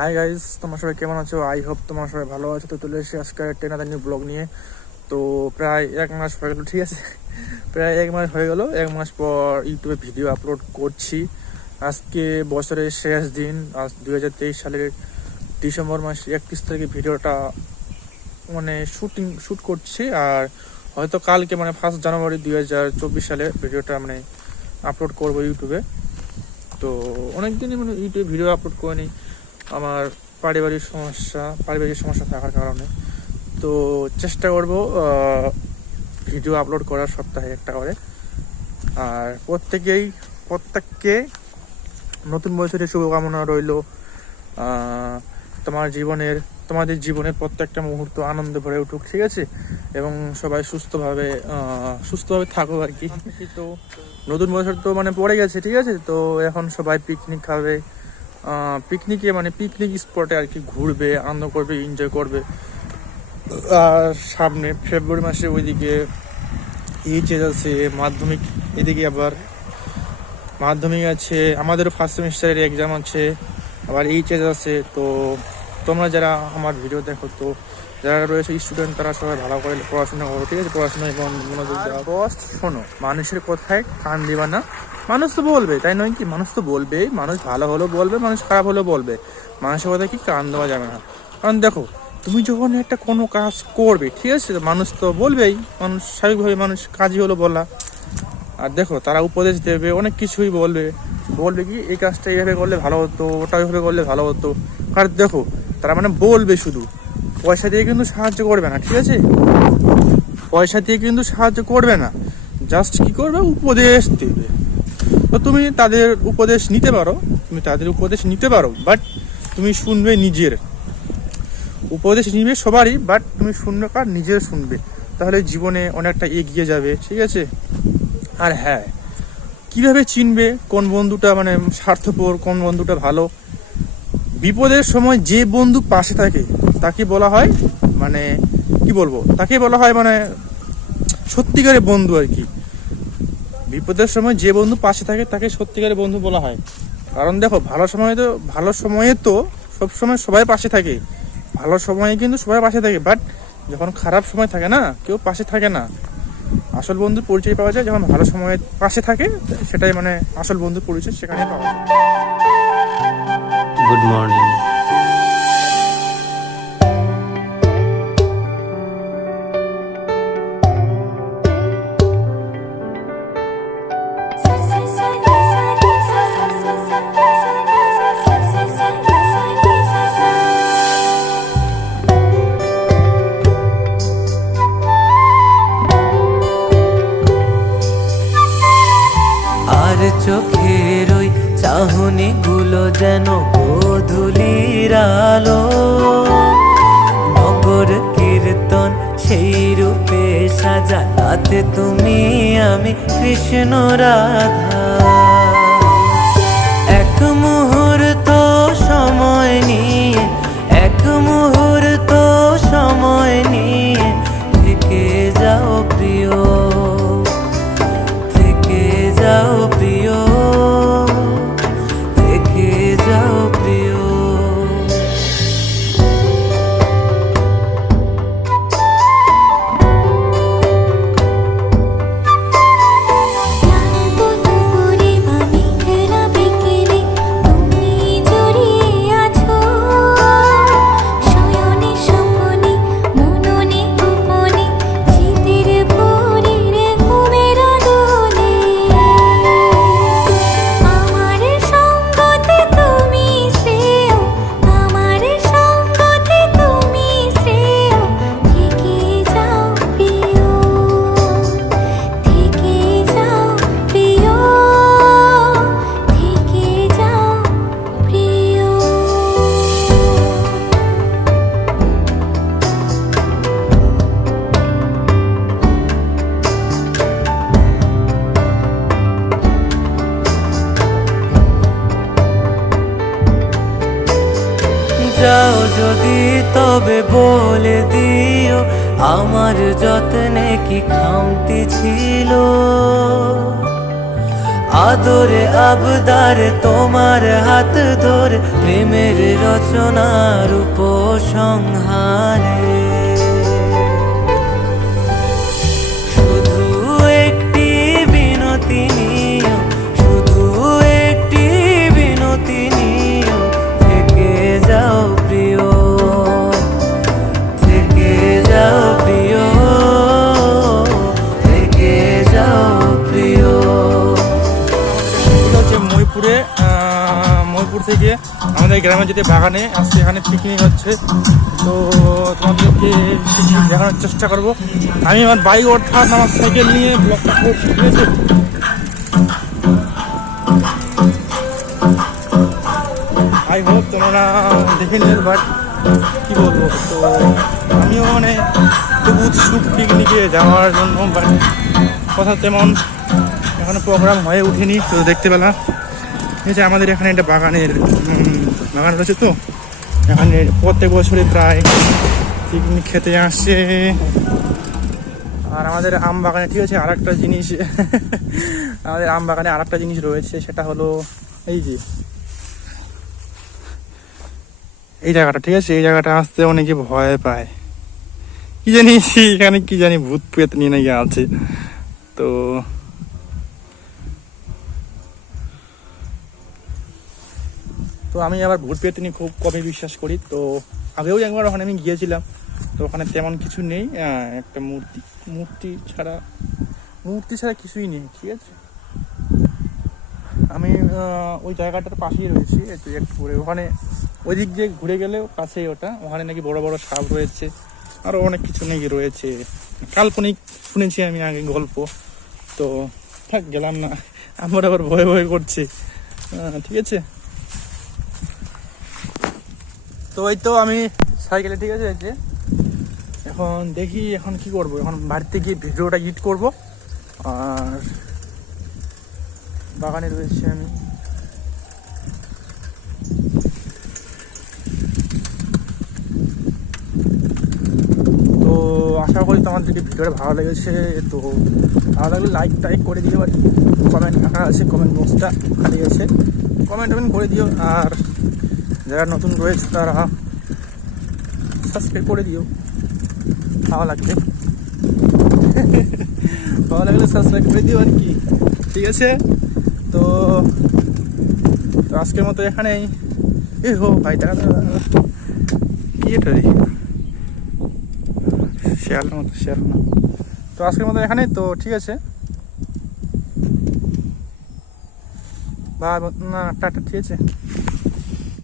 Hi guys তোমার সবাই কেমন আছো? আই হোপ তোমার সবাই ভালো আছো। তো চলে এসেছি আজকে একটা নিউ ব্লগ নিয়ে। তো প্রায় এক মাস হয়ে গেলো, ঠিক আছে? প্রায় এক মাস হয়ে গেলো। এক মাস পর ইউটিউবে ভিডিও আপলোড করছি। আজকে বছরের শেষ দিন। আজ দু হাজার তেইশ সালের ডিসেম্বর মাস একত্রিশ তারিখে ভিডিওটা মানে শুটিং শ্যুট করছি। আর হয়তো কালকে মানে ফার্স্ট জানুয়ারি দুই হাজার চব্বিশ সালে ভিডিওটা মানে আপলোড করব ইউটিউবে তো অনেকদিনই মানে ইউটিউবে ভিডিও আপলোড করিনি। আমার পারিবারিক সমস্যা পারিবারিক সমস্যা থাকার কারণে। তো চেষ্টা করব ভিডিও আপলোড করার সপ্তাহে একটা করে। আর প্রত্যেকেই প্রত্যেককে নতুন বছরের শুভকামনা রইল। তোমার জীবনের তোমাদের জীবনের প্রত্যেকটা মুহূর্ত আনন্দ ভরে উঠুক ঠিক আছে? এবং সবাই সুস্থভাবে সুস্থভাবে থাকুক আর কি। তো নতুন বছর তো মানে পড়ে গেছে ঠিক আছে? তো এখন সবাই পিকনিক খাবে। পিকনিকে মানে পিকনিক স্পটে আর কি ঘুরবে, আনন্দ করবে এনজয় করবে। আর সামনে ফেব্রুয়ারি মাসে ওইদিকে এইচএস আছে মাধ্যমিক, এদিকে আবার মাধ্যমিক আছে, আমাদের ফার্স্ট সেমিস্টারের এক্সাম আছে, আবার এইচএস আছে তো তোমরা যারা আমার ভিডিও দেখো, তো যারা রয়েছে স্টুডেন্ট তারা সবাই ভালো করে পড়াশোনা করো ঠিক আছে? পড়াশোনায় মন মনোযোগ দেওয়া বস শোনো মানুষের কথায় কান দিবা না। মানুষ তো বলবে তাই নয় কি? মানুষ তো বলবেই। মানুষ ভালো হলেও বলবে মানুষ খারাপ হলেও বলবে। মানুষের কথা কি কান দেওয়া যাবে না? কারণ দেখো তুমি যখন একটা কোনো কাজ করবে ঠিক আছে? মানুষ তো বলবেই। মানুষ স্বাভাবিকভাবে মানুষ কাজই হলো বলা। আর দেখো তারা উপদেশ দেবে অনেক কিছুই বলবে। বলবে কি এই কাজটা এইভাবে করলে ভালো হতো ওটা ওইভাবে করলে ভালো হতো। আর দেখো তারা মানে বলবে শুধু। পয়সা দিয়ে কিন্তু সাহায্য করবে না, ঠিক আছে? পয়সা দিয়ে কিন্তু সাহায্য করবে না। জাস্ট কি করবে? উপদেশ দেবে। তো তুমি তাদের উপদেশ নিতে পারো, তুমি তাদের উপদেশ নিতে পারো বাট তুমি শুনবে নিজের। উপদেশ নিবে সবারই বাট তুমি শুনবে কার? নিজের শুনবে। তাহলে জীবনে অনেকটা এগিয়ে যাবে, ঠিক আছে? আর হ্যাঁ কীভাবে চিনবে কোন বন্ধুটা মানে স্বার্থপর, কোন বন্ধুটা ভালো? বিপদের সময় যে বন্ধু পাশে থাকে তাকে বলা হয় মানে কি বলব? তাকে বলা হয় মানে সত্যিকারের বন্ধু আর কি। বিপদের সময় যে বন্ধু পাশে থাকে, তাকে সত্যিকারের বন্ধু বলা হয়। কারণ দেখো, ভালো সময় তো, ভালো সময়ে তো সব সময় সবাই পাশে থাকে। ভালো সময়ে কিন্তু সবাই পাশে থাকে বাট যখন খারাপ সময় থাকে না, কেউ পাশে থাকে না। আসল বন্ধুর পরিচয় পাওয়া যায় যখন ভালো সময়ে পাশে থাকে, সেটাই মানে আসল বন্ধুর পরিচয় সেখানে পাওয়া যায়। গুড মর্নিং তাতে তুমি আমি কৃষ্ণ রাধা। যাও যদি তবে বলে দিও, আমার যত্নে কি খামতি ছিল? আদরে আবদারে তোমার হাত ধরে, প্রেমের রচনার উপসংহারে। গ্রামে যেতে বাগানে আসছে এখানে পিকনিক হচ্ছে, তো তোমাদেরকে দেখানোর চেষ্টা করব। আমি আমার বাইক অর্থাৎ আমার সাইকেল নিয়ে ব্লগটা করছি ঠিক আছে আই হোপ তোমরা দেখে নিলে বাট কী বলব, তো আমিও মানে খুব উৎসুক পিকনিকে যাওয়ার জন্য বাট কথা তেমন এখনও প্রোগ্রাম হয়ে ওঠেনি, তো দেখতে পেলাম। এই যে আমাদের এখানে একটা বাগানের বাগান রয়েছে তো? এখানে প্রত্যেক বছরে প্রায় পিকনিক খেতে আসছে আর আমাদের আম বাগানে, ঠিক আছে? আর একটা জিনিস, আমাদের আম বাগানে আর একটা জিনিস রয়েছে, সেটা হলো এই যে, এই জায়গাটা, ঠিক আছে? এই জায়গাটা আসতে অনেকে ভয় পায়। কি জানি, এখানে কি জানি ভূত প্রেত নিয়ে নাকি আছে। তো তো আমি আবার ভূত পেতে নিয়ে খুব কমই বিশ্বাস করি। তো আগেও একবার ওখানে আমি গিয়েছিলাম, তো ওখানে তেমন কিছু নেই একটা মূর্তি। মূর্তি ছাড়া মূর্তি ছাড়া কিছুই নেই, ঠিক আছে? আমি ওই জায়গাটার পাশেই রয়েছি একটু পরে ওখানে ওই দিক দিয়ে ঘুরে গেলেও কাছেই ওটা। ওখানে নাকি বড় বড় সাপ রয়েছে আরও অনেক কিছু নাকি রয়েছে। কাল্পনিক শুনেছি আমি আগে গল্প। তো থাক, গেলাম না। আমার আবার ভয় ভয় করছে। ঠিক আছে? তো এই তো আমি সাইকেলে, ঠিক আছে? যে এখন দেখি এখন কি করব। এখন বাড়িতে গিয়ে ভিডিওটা এডিট করব। আর বাগানে রয়েছে আমি। তো আশা করি তোমাদেরকে ভিডিওটা ভালো লেগেছে। তো ভালো লাগলে লাইক টাইক করে দিও আর কমেন্ট ফাঁকা আছে কমেন্ট বক্সটা খালি আছে। কমেন্ট টমেন্ট করে দিও। আর যারা নতুন রয়েছে তারা সাবস্ক্রাইব করে দিও। ভালো লাগবে। ভালো লাগলে সাবস্ক্রাইব করে দিও আর কি। ঠিক আছে? তো তো আজকের মতো এখানেই। এ হো ভাই, দাঁড়া দাঁড়া। কি এটা রে। শেয়াল মতো শেয়াল না। তো আজকের মতো এখানেই তো, ঠিক আছে? বা না, টাটা, ঠিক আছে।